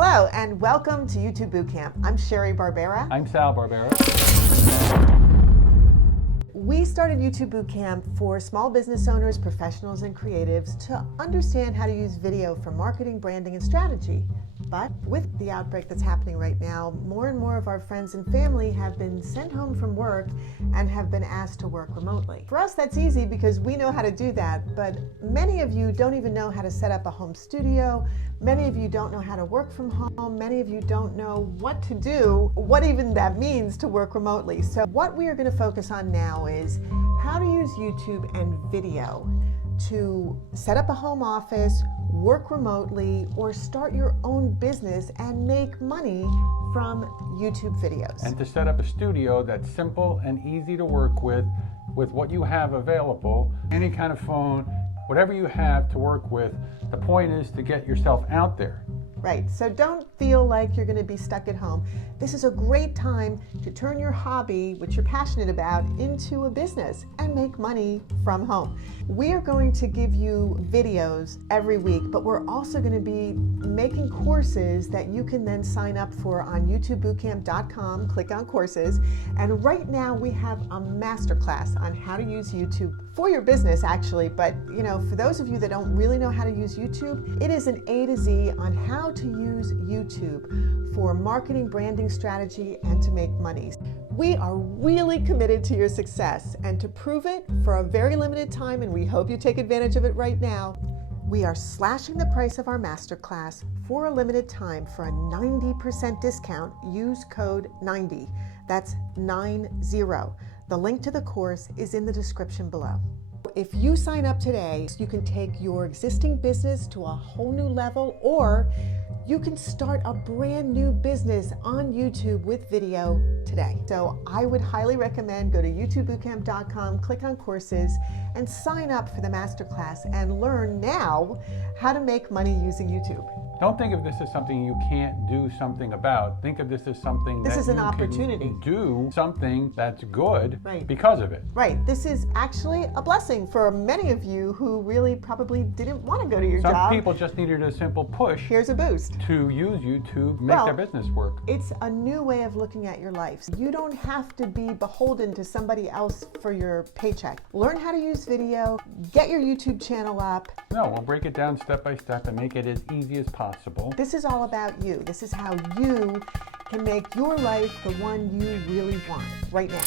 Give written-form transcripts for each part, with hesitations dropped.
Hello and welcome to YouTube Bootcamp. I'm Sheri Barbera. I'm Sal Barbera. We started YouTube Bootcamp for small business owners, professionals, and creatives to understand how to use video for marketing, branding, and strategy. But with the outbreak that's happening right now, more and more of our friends and family have been sent home from work and have been asked to work remotely. For us, that's easy because we know how to do that, but many of you don't even know how to set up a home studio. Many of you don't know how to work from home. Many of you don't know what to do, what even that means to work remotely. So what we are going to focus on now is how to use YouTube and video to set up a home office, work remotely, or start your own business and make money from YouTube videos. And to set up a studio that's simple and easy to work with what you have available, any kind of phone, whatever you have to work with. The point is to get yourself out there. Right, so don't feel like you're going to be stuck at home. This is a great time to turn your hobby, which you're passionate about, into a business and make money from home. We are going to give you videos every week, but we're also going to be making courses that you can then sign up for on youtubebootcamp.com, click on courses, and right now we have a masterclass on how to use YouTube for your business actually, but for those of you that don't really know how to use YouTube, it is an A to Z on how to use YouTube for marketing, branding, strategy, and to make money. We are really committed to your success, and to prove it for a very limited time, and we hope you take advantage of it right now, we are slashing the price of our masterclass for a limited time for a 90% discount. Use code 90. That's 90. The link to the course is in the description below. If you sign up today, you can take your existing business to a whole new level, or you can start a brand new business on YouTube with video today. So I would highly recommend go to youtubebootcamp.com, click on courses, and sign up for the masterclass and learn now how to make money using YouTube. Don't think of this as something you can't do something about. Think of this as something This that is an you opportunity. can do something that's good Right. because of it. Right. This is actually a blessing for many of you who really probably didn't want to go to your job. Some people just needed a simple push Here's a boost. to use YouTube to make their business work. It's a new way of looking at your life. You don't have to be beholden to somebody else for your paycheck. Learn how to use video, get your YouTube channel up. No, we'll break it down step by step and make it as easy as possible. This is all about you. This is how you can make your life the one you really want right now.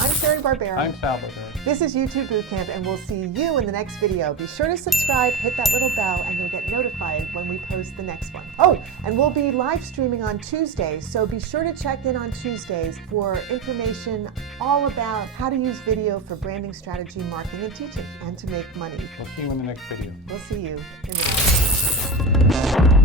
I'm Sheri Barbera. I'm Sal Barbera. This is YouTube Bootcamp, and we'll see you in the next video. Be sure to subscribe, hit that little bell, and you'll get notified when we post the next one. Oh, and we'll be live streaming on Tuesdays, so be sure to check in on Tuesdays for information all about how to use video for branding, strategy, marketing, and teaching, and to make money. We'll see you in the next video. We'll see you in the next one.